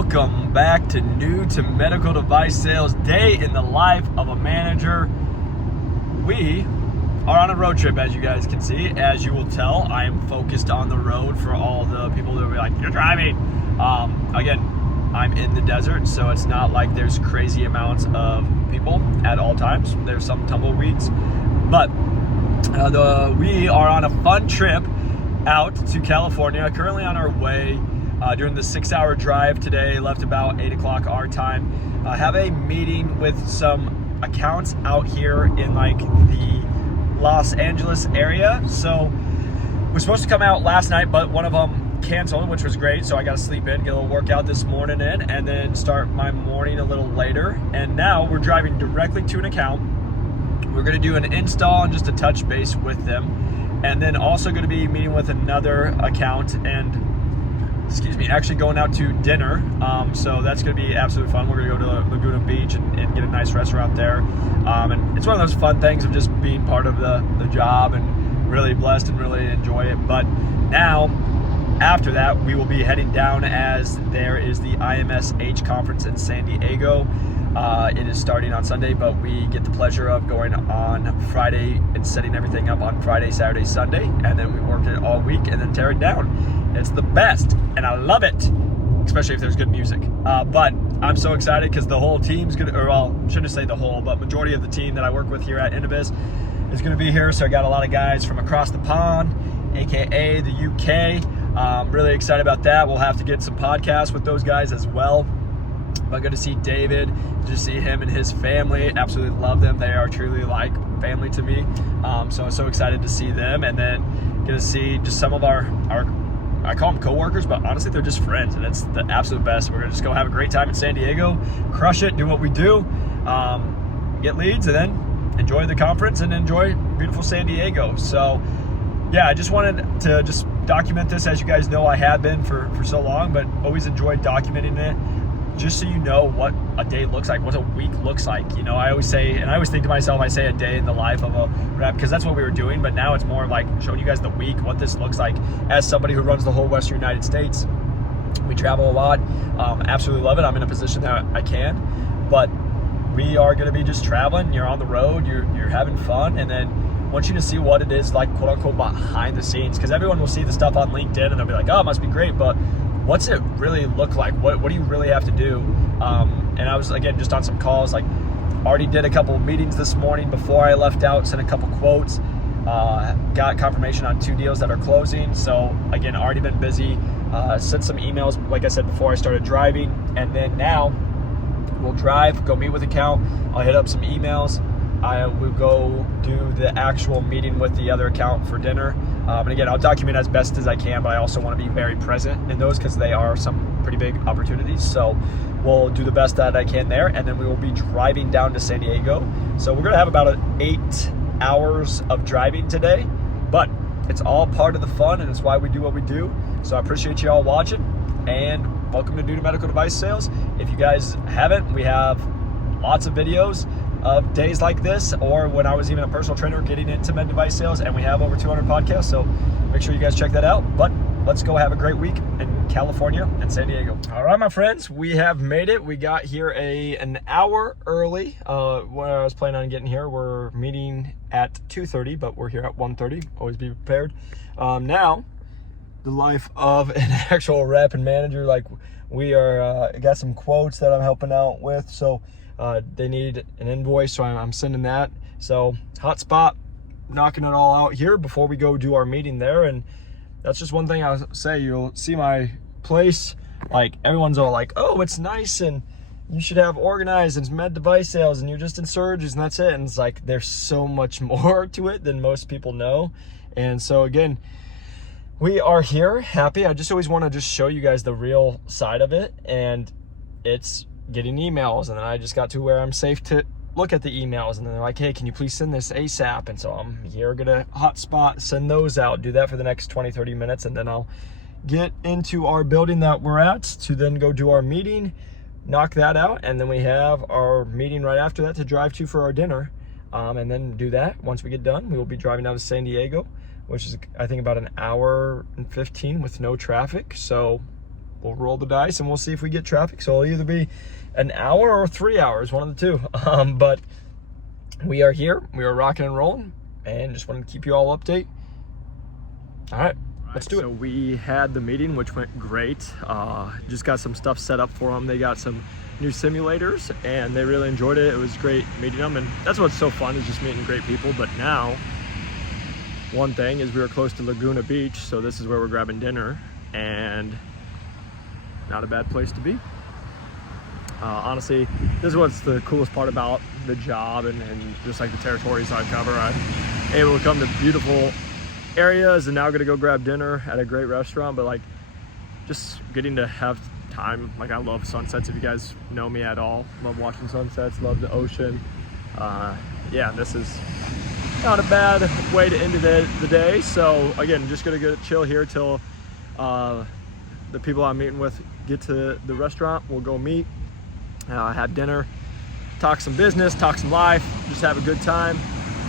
welcome back to New to Medical Device Sales Day in the Life of a Manager. We are on a road trip, as you guys can see. As you will tell, I am focused on the road for all the people that will be like, you're driving. Again, I'm in the desert, so it's not like there's crazy amounts of people at all times. There's some tumbleweeds, but we are on a fun trip out to California, currently on our way. During the 6-hour drive today, left about 8 o'clock our time. Have a meeting with some accounts out here in like the Los Angeles area. So we're supposed to come out last night, but one of them canceled, which was great. So I got to sleep in, get a little workout this morning in, and then start my morning a little later. And now we're driving directly to an account. We're going to do an install and just a touch base with them. And then also going to be meeting with another account and actually going out to dinner. So that's going to be absolutely fun. We're going to go to Laguna Beach and get a nice restaurant there. And it's one of those fun things of just being part of the job, and really blessed and really enjoy it. But now, after that, we will be heading down as there is the IMSH conference in San Diego. It is starting on Sunday, but we get the pleasure of going on Friday and setting everything up on Friday, Saturday, Sunday, and then we work it all week and then tear it down. It's the best, and I love it, especially if there's good music. But I'm so excited because the whole team's gonna, or well, shouldn't say the whole, but majority of the team that I work with here at IMSH is gonna be here. So I got a lot of guys from across the pond, AKA the UK. Really excited about that. We'll have to get some podcasts with those guys as well. But good to see David, to see him and his family. Absolutely love them. They are truly like family to me. So I'm so excited to see them, and then get to see just some of our I call them coworkers, but honestly they're just friends, and it's the absolute best. We're gonna just go have a great time in San Diego, crush it, do what we do, get leads, and then enjoy the conference and enjoy beautiful San Diego. So yeah, I just wanted to just document this. As you guys know, I have been for so long, but always enjoyed documenting it, just so you know what a day looks like, what a week looks like. You know, I always say, and I always think to myself, I say a day in the life of a rep, because that's what we were doing, but now it's more like showing you guys the week, what this looks like as somebody who runs the whole Western United States. We travel a lot, absolutely love it. I'm in a position that I can, but we are gonna be just traveling. You're on the road, you're having fun, and then I want you to see what it is like, quote unquote, behind the scenes, because everyone will see the stuff on LinkedIn and they'll be like, oh, it must be great, but what's it really look like? What do you really have to do? And I was, again, just on some calls, like already did a couple of meetings this morning before I left out, sent a couple quotes, got confirmation on 2 deals that are closing. So again, already been busy, sent some emails, like I said, before I started driving. And then now we'll drive, go meet with account. I'll hit up some emails. I will go do the actual meeting with the other account for dinner. And again, I'll document as best as I can, but I also want to be very present in those because they are some pretty big opportunities. So we'll do the best that I can there, and then we will be driving down to San Diego. So we're going to have about 8 hours of driving today, but it's all part of the fun, and it's why we do what we do. So I appreciate you all watching, and welcome to New to Medical Device Sales. If you guys haven't, we have lots of videos of days like this, or when I was even a personal trainer getting into med device sales, and we have over 200 podcasts, so make sure you guys check that out. But let's go have a great week in California and San Diego. All right, my friends, we have made it. We got here an hour early. When I was planning on getting here, we're meeting at 2:30, but we're here at 1:30. Always be prepared. Now, the life of an actual rep and manager, like we are, got some quotes that I'm helping out with, so they need an invoice, so I'm sending that. So hotspot, knocking it all out here before we go do our meeting there. And that's just one thing I'll say. You'll see my place, like everyone's all like, oh, it's nice and you should have organized, and it's med device sales and you're just in surgeries and that's it. And it's like there's so much more to it than most people know. And so again, we are here happy. I just always want to just show you guys the real side of it, and it's getting emails, and then I just got to where I'm safe to look at the emails, and then they're like, hey, can you please send this ASAP? And so I'm here gonna hotspot, send those out, do that for the next 20-30 minutes, and then I'll get into our building that we're at to then go do our meeting, knock that out, and then we have our meeting right after that to drive to for our dinner, and then do that. Once we get done, we will be driving down to San Diego, which is I think about 1 hour and 15 with no traffic. So we'll roll the dice and we'll see if we get traffic. So it'll either be an hour or 3 hours, one of the two. But we are here, we are rocking and rolling, and just wanted to keep you all update. All right, let's do it. So we had the meeting, which went great. Just got some stuff set up for them. They got some new simulators and they really enjoyed it. It was great meeting them, and that's what's so fun, is just meeting great people. But now, one thing is we were close to Laguna Beach, so this is where we're grabbing dinner, and not a bad place to be. Honestly, this is what's the coolest part about the job and just like the territories I cover. I'm able to come to beautiful areas, and now gonna go grab dinner at a great restaurant, but like just getting to have time. Like, I love sunsets. If you guys know me at all, love watching sunsets, love the ocean. Yeah, this is not a bad way to end the day. So again, just gonna go chill here till the people I'm meeting with get to the restaurant. We'll go meet, have dinner, talk some business, talk some life, just have a good time,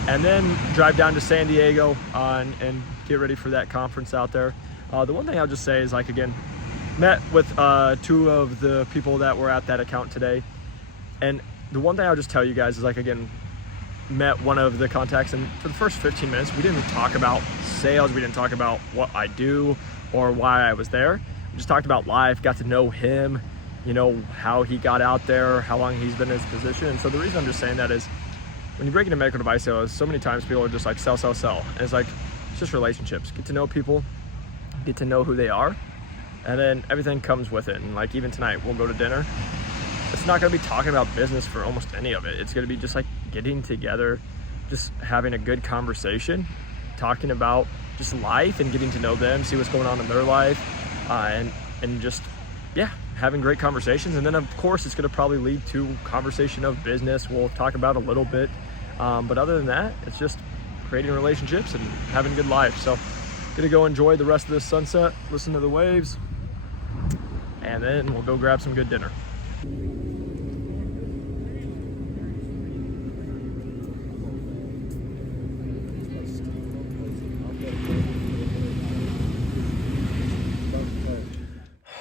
and then drive down to San Diego and get ready for that conference out there. The one thing I'll just say is, like, again, met with 2 of the people that were at that account today, and the one thing I'll just tell you guys is, like, again, met one of the contacts, and for the first 15 minutes we didn't even talk about sales, we didn't talk about what I do or why I was there. We just talked about life, got to know him, you know, how he got out there, how long he's been in his position. And so the reason I'm just saying that is, when you break into medical device sales, so many times people are just like sell. And it's like, it's just relationships. Get to know people, get to know who they are, and then everything comes with it. And like, even tonight, we'll go to dinner. It's not gonna be talking about business for almost any of it. It's gonna be just like getting together, just having a good conversation, talking about just life and getting to know them, see what's going on in their life, and just, yeah, having great conversations. And then of course it's gonna probably lead to conversation of business. We'll talk about a little bit, but other than that, it's just creating relationships and having a good life. So gonna go enjoy the rest of this sunset, listen to the waves, and then we'll go grab some good dinner.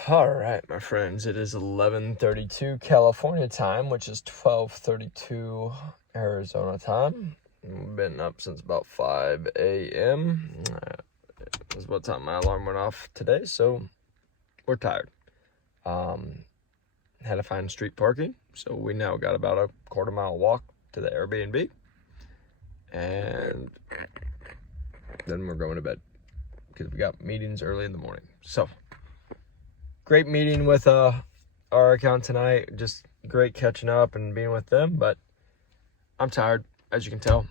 All right, my friends, it is 11:32 California time, which is 12:32 Arizona time. I've been up since about 5 a.m. That's what time my alarm went off today, so we're tired. Had to find street parking, so we now got about a quarter-mile walk to the Airbnb, and then we're going to bed because we got meetings early in the morning. So great meeting with our account tonight. Just great catching up and being with them, but I'm tired, as you can tell.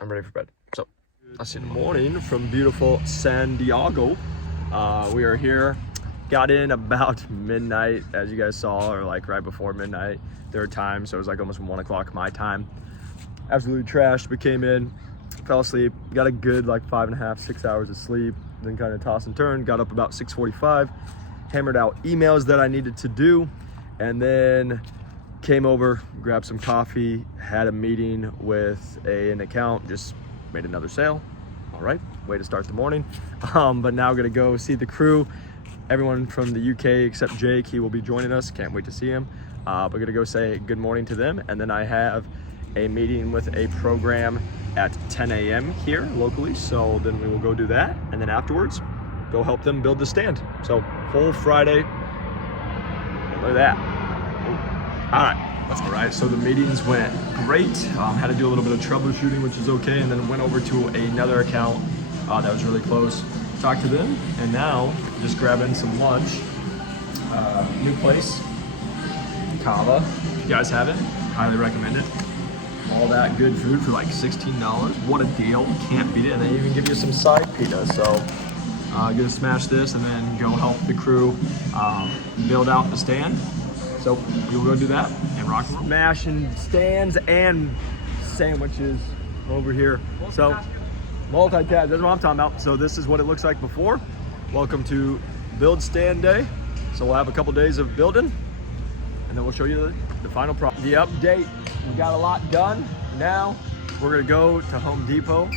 I'm ready for bed. So I'll see you in the morning from beautiful San Diego. We are here, got in about midnight, as you guys saw, or like right before midnight their time, so it was like almost 1 o'clock my time. Absolutely trashed, but came in, fell asleep, got a good like 5.5, 6 hours of sleep, then kind of toss and turn, got up about 6:45, hammered out emails that I needed to do, and then came over, grabbed some coffee, had a meeting with an account, just made another sale. All right, way to start the morning. But now gonna go see the crew, everyone from the UK except Jake. He will be joining us, can't wait to see him. We're gonna go say good morning to them, and then I have a meeting with a program at 10 a.m. here locally, so then we will go do that, and then afterwards go help them build the stand. So full Friday. Look at that. All right, let's go. All right, so the meetings went great. Had to do a little bit of troubleshooting, which is okay, and then went over to another account that was really close. Talked to them, and now just grabbing some lunch. New place, Kava. If you guys haven't, highly recommend it. All that good food for like $16. What a deal, can't beat it. And they even give you some side pita. So gonna smash this and then go help the crew build out the stand. So we'll go do that and rock and roll. Smashing stands and sandwiches over here. So multi-tab, that's what I'm talking about. So this is what it looks like before. Welcome to build stand day. So we'll have a couple days of building, and then we'll show you the final product. The update, we got a lot done. Now we're gonna go to Home Depot,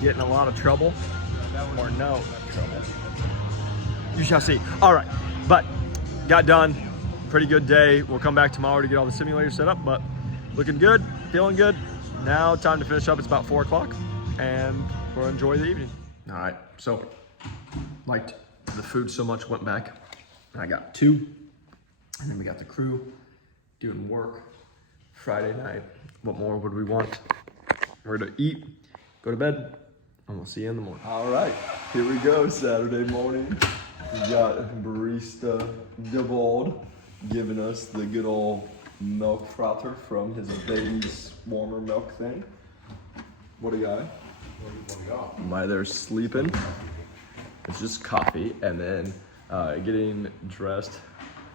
get in a lot of trouble, or no trouble. You shall see. All right, but got done. Pretty good day. We'll come back tomorrow to get all the simulators set up, but looking good, feeling good. Now time to finish up. It's about 4 o'clock and we'll enjoy the evening. All right, so liked the food so much, went back. I got 2, and then we got the crew doing work. Friday night, what more would we want? We're gonna eat, go to bed, and we'll see you in the morning. All right, here we go, Saturday morning. We got barista Devald giving us the good old milk frother from his baby's warmer milk thing. What a guy. Why they're sleeping. It's just coffee, and then getting dressed.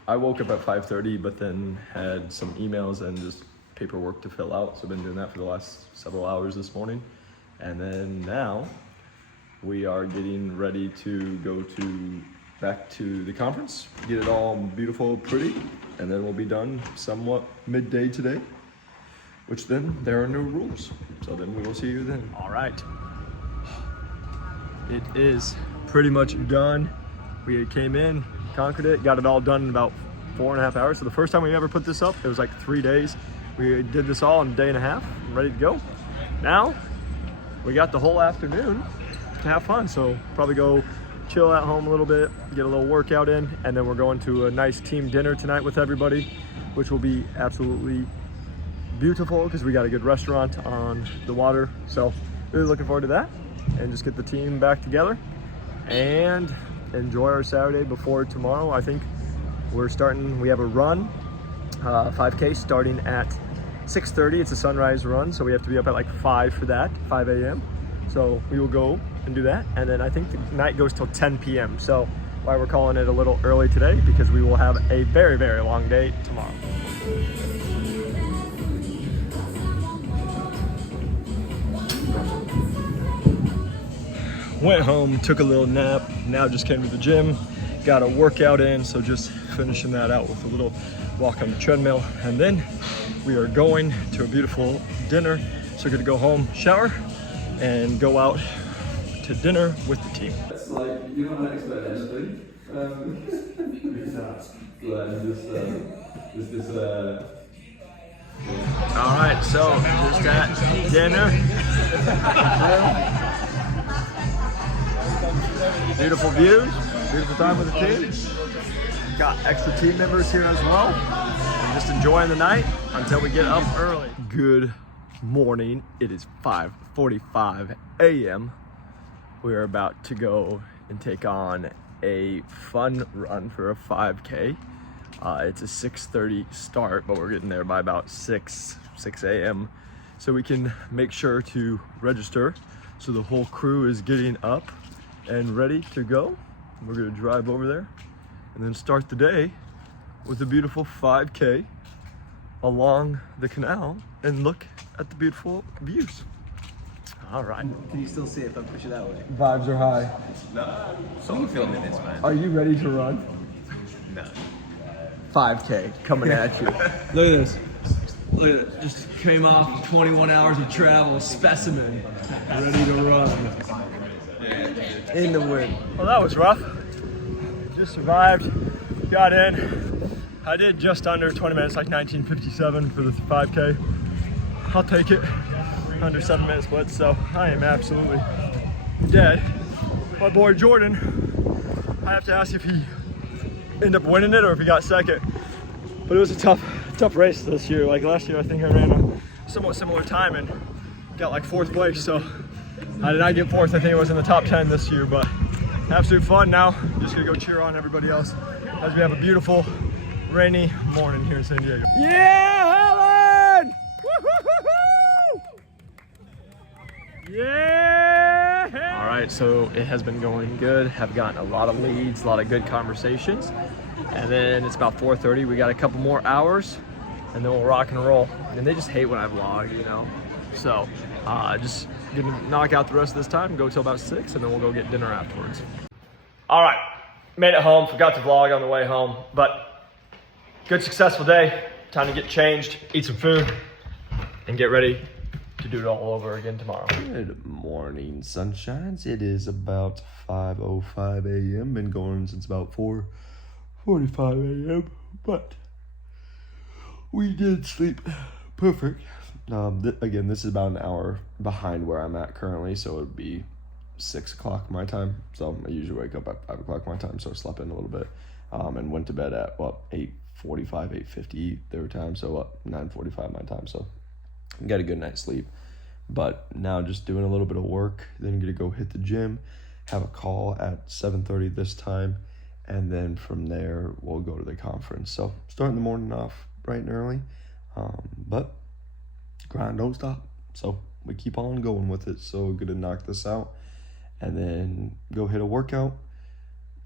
I woke up at 5:30, but then had some emails and just paperwork to fill out. So I've been doing that for the last several hours this morning. And then now we are getting ready to go back to the conference, get it all beautiful, pretty, and then we'll be done somewhat midday today, which then there are no rules. So then we will see you then. All right. It is pretty much done. We came in, conquered it, got it all done in about 4.5 hours. So the first time we ever put this up, it was like 3 days. We did this all in a day and a half, ready to go. Now, we got the whole afternoon to have fun. So probably go chill at home a little bit, get a little workout in, and then we're going to a nice team dinner tonight with everybody, which will be absolutely beautiful because we got a good restaurant on the water. So really looking forward to that, and just get the team back together and enjoy our Saturday before tomorrow. I think we have a run, 5K starting at 6:30. It's a sunrise run, so we have to be up at like 5 for that, 5 a.m. So we will go and do that. And then I think the night goes till 10 p.m. So why we're calling it a little early today, because we will have a very, very long day tomorrow. Went home, took a little nap, now just came to the gym, got a workout in, so just finishing that out with a little walk on the treadmill. And then we are going to a beautiful dinner, so we're gonna go home, shower, and go out to dinner with the team. It's like, you don't expect anything. All right, so just at dinner. Beautiful views, beautiful time with the team. Got extra team members here as well. And just enjoying the night until we get up early. Good morning. It is 5:45 a.m. We are about to go and take on a fun run for a 5K. It's a 6:30 start, but we're getting there by about 6 a.m. so we can make sure to register. So the whole crew is getting up and ready to go. We're gonna drive over there and then start the day with a beautiful 5K along the canal and look at the beautiful views. All right. Can you still see it if I push it that way? Vibes are high. No. Someone filming this, man. Are you ready to run? No. 5K coming at you. Look at this. Look at it. Just came off 21 hours of travel, specimen, ready to run. In the wind. Well, that was rough. Just survived, got in. I did just under 20 minutes, like 19:57 for the 5K. I'll take it. Under 7-minute split, so I am absolutely dead. My boy Jordan, I have to ask if he ended up winning it or if he got second. But it was a tough race this year. Like last year, I think I ran a somewhat similar time and got like 4th place. So I did not get 4th. I think it was in the top 10 this year, but absolute fun. Now just gonna go cheer on everybody else as we have a beautiful rainy morning here in San Diego. Yeah, Helen! Woo-hoo-hoo-hoo! Yeah! All right, so it has been going good. Have gotten a lot of leads, a lot of good conversations. And then it's about 4:30. We got a couple more hours and then we'll rock and roll. And they just hate when I vlog, you know? So just gonna knock out the rest of this time, go till about 6, and then we'll go get dinner afterwards. All right, made it home, forgot to vlog on the way home, but good successful day. Time to get changed, eat some food, and get ready to do it all over again tomorrow. Good morning, sunshines. It is about 5:05 a.m. Been going since about 4 8:45 a.m. But we did sleep perfect. Again, this is about an hour behind where I'm at currently, so it would be 6 o'clock my time. So I usually wake up at 5 o'clock my time, so I slept in a little bit, and went to bed at 8:45, 8:50 their time, so 9:45 my time. So got a good night's sleep. But now just doing a little bit of work, then gonna go hit the gym, have a call at 7:30 this time, and then from there we'll go to the conference. So starting the morning off bright and early, but grind don't stop. So we keep on going with it. So we're gonna knock this out and then go hit a workout,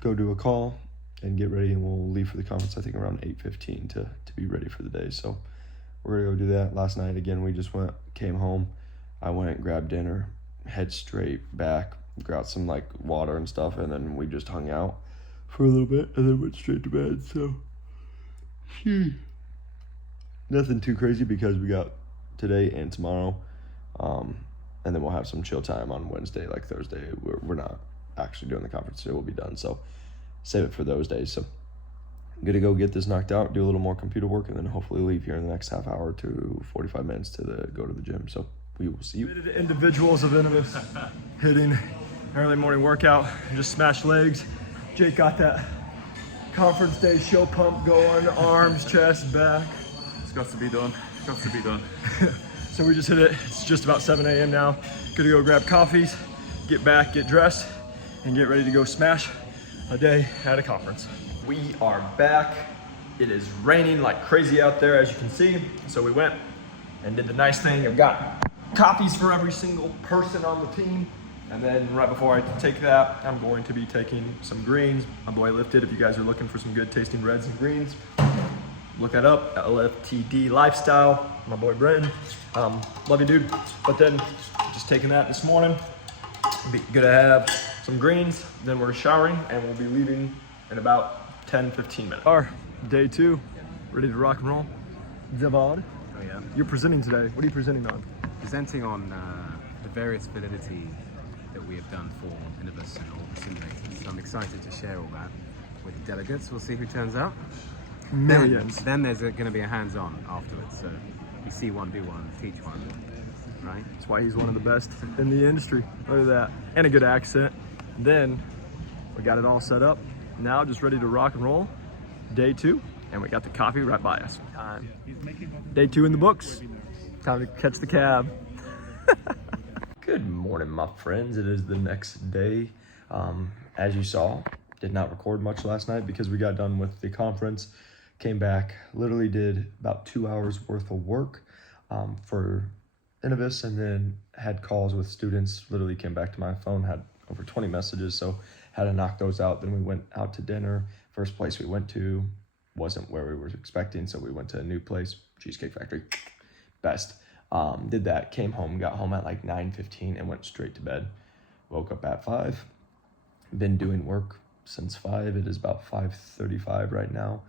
go do a call, and get ready, and we'll leave for the conference I think around 8:15 to be ready for the day. So we're gonna go do that. Last night again we just came home. I went, grabbed dinner, head straight back, grabbed some like water and stuff, and then we just hung out for a little bit and then went straight to bed. So nothing too crazy because we got today and tomorrow, and then we'll have some chill time on Wednesday. Like Thursday we're not actually doing the conference today, we'll be done, so save it for those days. So I'm gonna go get this knocked out, do a little more computer work, and then hopefully leave here in the next half hour to 45 minutes to go to the gym. So we will see you. Individuals of IMSH hitting early morning workout, just smash legs. Jake got that conference day show pump going, arms, chest, back. It's got to be done. Got to be done. So we just hit it. It's just about 7 a.m. now. Gonna go grab coffees, get back, get dressed, and get ready to go smash a day at a conference. We are back. It is raining like crazy out there, as you can see. So we went and did the nice thing. I've got copies for every single person on the team. And then right before I take that, I'm going to be taking some greens. My boy Lifted, if you guys are looking for some good tasting reds and greens, look that up, LFTD Lifestyle, my boy Brenton. Love you, dude. But then just taking that this morning. Be good to have some greens, then we're showering, and we'll be leaving in about 10-15 minutes. Our day 2, ready to rock and roll. Zavad, Oh yeah. you're presenting today. What are you presenting on? Presenting on the various validity that we have done for IMSH and all the simulators. So I'm excited to share all that with the delegates. We'll see who turns out. Millions. Then there's going to be a hands-on afterwards. So you see one, do one, teach one, right? That's why he's one of the best in the industry. Look at that. And a good accent. Then we got it all set up. Now just ready to rock and roll. Day 2. And we got the coffee right by us. Time. Day 2 in the books. Time to catch the cab. Good morning, my friends. It is the next day. As you saw, did not record much last night because we got done with the conference, came back, literally did about 2 hours worth of work for Innovis, and then had calls with students. Literally came back to my phone, had over 20 messages, so had to knock those out. Then we went out to dinner. First place we went to wasn't where we were expecting, so we went to a new place, Cheesecake Factory, best. Did that, came home, got home at like 9:15 and went straight to bed. Woke up at 5. Been doing work since 5. It is about 5:35 right now.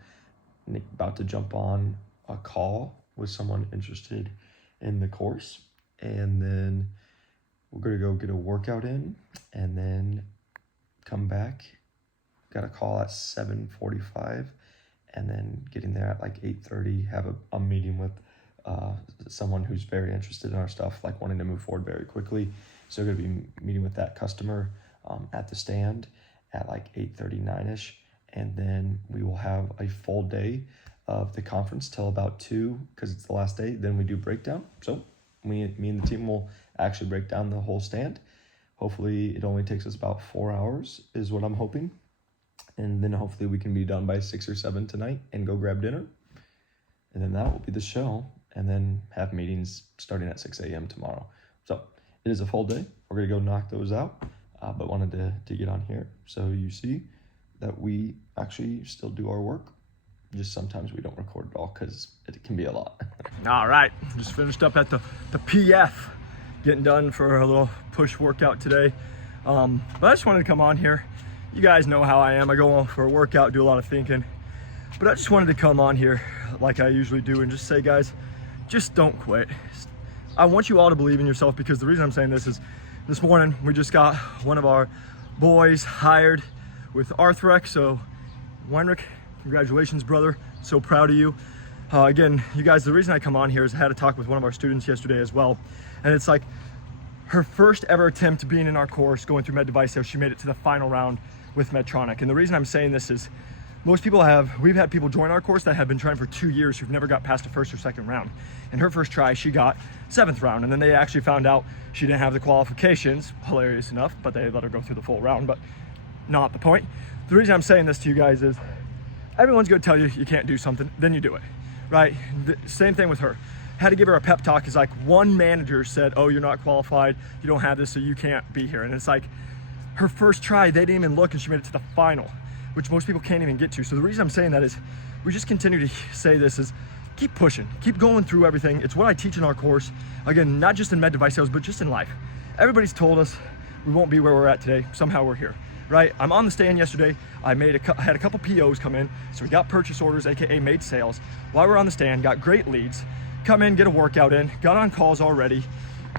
About to jump on a call with someone interested in the course, and then we're gonna go get a workout in and then come back. Got a call at 7:45, and then getting there at like 8:30, have a meeting with someone who's very interested in our stuff, like wanting to move forward very quickly. So we're gonna be meeting with that customer at the stand at like 8:39ish, and then we will have a full day of the conference till about 2 because it's the last day. Then we do breakdown. So me and the team will actually break down the whole stand. Hopefully it only takes us about 4 hours is what I'm hoping, and then hopefully we can be done by 6 or 7 tonight and go grab dinner, and then that will be the show, and then have meetings starting at 6 a.m. tomorrow. So it is a full day. We're gonna go knock those out, but wanted to get on here so you see that we actually still do our work. Just sometimes we don't record it all because it can be a lot. All right, just finished up at the PF, getting done for a little push workout today. But I just wanted to come on here. You guys know how I am. I go on for a workout, do a lot of thinking. But I just wanted to come on here like I usually do and just say, guys, just don't quit. I want you all to believe in yourself, because the reason I'm saying this is this morning we just got one of our boys hired with Arthrex. So Weinrich, Congratulations, brother. So proud of you. Again, you guys, the reason I come on here is I had a talk with one of our students yesterday as well. And it's like her first ever attempt being in our course, going through med device sales, she made it to the final round with Medtronic. And the reason I'm saying this is we've had people join our course that have been trying for 2 years who've never got past the first or second round. In her first try, she got 7th round, and then they actually found out she didn't have the qualifications, hilarious enough, but they let her go through the full round, but not the point. The reason I'm saying this to you guys is everyone's gonna tell you you can't do something, then you do it, right? The same thing with her. Had to give her a pep talk. Is like one manager said, oh, you're not qualified, you don't have this, so you can't be here. And it's like her first try, they didn't even look, and she made it to the final, which most people can't even get to. So the reason I'm saying that is we just continue to say this is keep pushing, keep going through everything. It's what I teach in our course. Again, not just in med device sales, but just in life. Everybody's told us we won't be where we're at today. Somehow we're here, right? I'm on the stand yesterday. I had a couple POs come in. So we got purchase orders, AKA made sales. While we're on the stand, got great leads. Come in, get a workout in, got on calls already,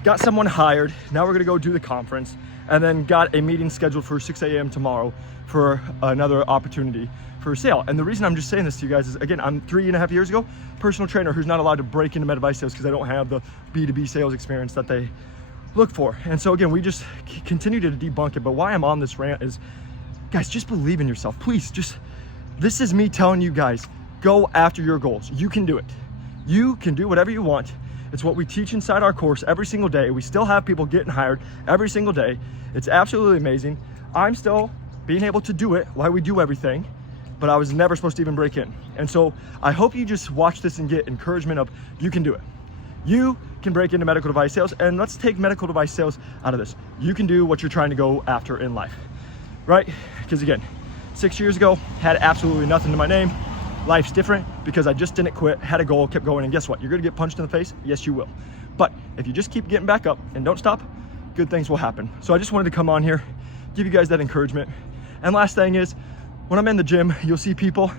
got someone hired. Now we're gonna go do the conference, and then got a meeting scheduled for 6 a.m. tomorrow for another opportunity for a sale. And the reason I'm just saying this to you guys is, again, I'm 3.5 years ago, personal trainer who's not allowed to break into med device sales because I don't have the B2B sales experience that they look for. And so again, we just continue to debunk it. But why I'm on this rant is, guys, just believe in yourself. Please, this is me telling you guys, go after your goals. You can do it. You can do whatever you want. It's what we teach inside our course every single day. We still have people getting hired every single day. It's absolutely amazing. I'm still being able to do it while we do everything, but I was never supposed to even break in. And so I hope you just watch this and get encouragement of you can do it. You can break into medical device sales, and let's take medical device sales out of this. You can do what you're trying to go after in life, right? Because again, 6 years ago, had absolutely nothing to my name. Life's different because I just didn't quit, had a goal, kept going, and guess what? You're gonna get punched in the face? Yes, you will. But if you just keep getting back up and don't stop, good things will happen. So I just wanted to come on here, give you guys that encouragement. And last thing is, when I'm in the gym, you'll see people,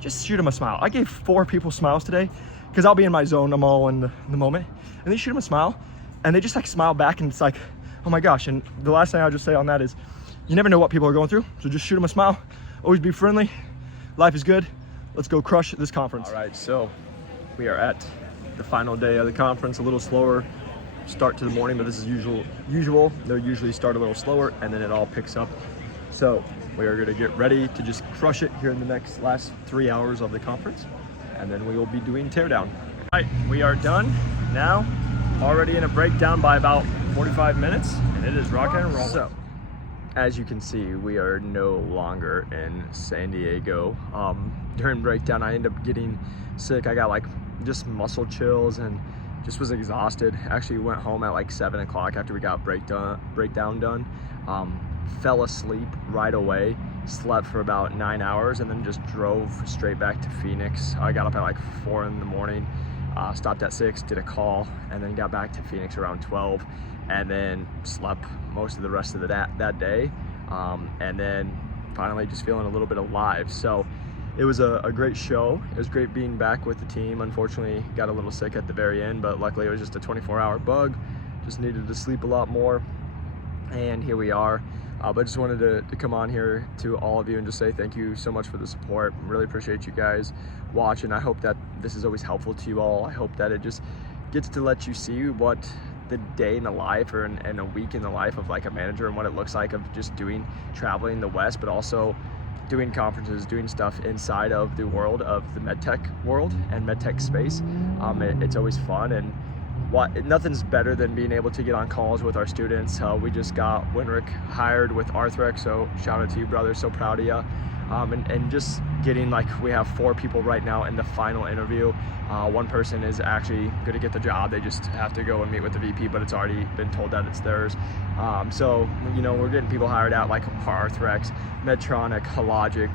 just shoot them a smile. I gave 4 people smiles today because I'll be in my zone, I'm all in the moment. And they shoot them a smile, and they just like smile back, and it's like, oh my gosh. And the last thing I'll just say on that is, you never know what people are going through, so just shoot them a smile. Always be friendly. Life is good. Let's go crush this conference. All right, so we are at the final day of the conference. A little slower start to the morning, but this is usual. They usually start a little slower, and then it all picks up. So we are gonna get ready to just crush it here in the last 3 hours of the conference, and then we will be doing teardown. All right, we are done now. Already in a breakdown by about 45 minutes, and it is rock and roll. So, as you can see, we are no longer in San Diego. During breakdown, I ended up getting sick. I got like just muscle chills and just was exhausted. Actually went home at like 7 o'clock after we got breakdown done. Fell asleep right away, slept for about 9 hours, and then just drove straight back to Phoenix. I got up at like 4 in the morning, stopped at 6, did a call, and then got back to Phoenix around 12, and then slept most of the rest of that day, and then finally just feeling a little bit alive. So it was a great show. It was great being back with the team. Unfortunately, got a little sick at the very end, but luckily it was just a 24-hour bug. Just needed to sleep a lot more, and here we are. But just wanted to come on here to all of you and just say thank you so much for the support. Really appreciate you guys watching. I hope that this is always helpful to you all. I hope that it just gets to let you see what the day in the life and a week in the life of like a manager and what it looks like of just traveling the West, but also doing conferences, doing stuff inside of the world of the medtech world and medtech space. It's always fun, and nothing's better than being able to get on calls with our students. We just got Winrick hired with Arthrex, so shout out to you, brother. So proud of you. And just getting, like, we have 4 people right now in the final interview. One person is actually going to get the job. They just have to go and meet with the VP, but it's already been told that it's theirs. So, you know, we're getting people hired out like Arthrex, Medtronic, Hologic,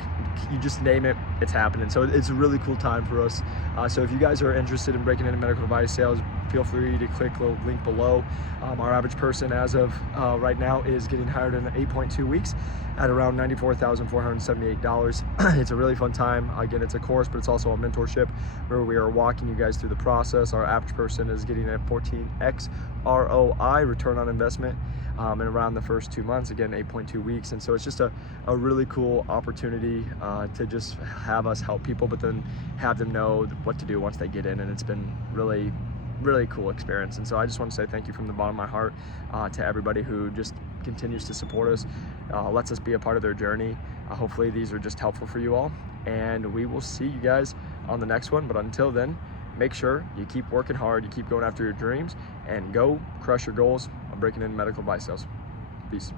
you just name it, it's happening. So it's a really cool time for us. So if you guys are interested in breaking into medical device sales, feel free to click the link below. Our average person as of right now is getting hired in 8.2 weeks at around $94,478. It's a really fun time. Again, it's a course, but it's also a mentorship where we are walking you guys through the process. Our average person is getting a 14x ROI, return on investment, in around the first 2 months, again 8.2 weeks. And so it's just a really cool opportunity to just have us help people, but then have them know what to do once they get in. And it's been really cool experience. And so I just want to say thank you from the bottom of my heart to everybody who just continues to support us, lets us be a part of their journey. Hopefully these are just helpful for you all, and we will see you guys on the next one. But until then, make sure you keep working hard, you keep going after your dreams, and go crush your goals on breaking into medical device sales. Peace.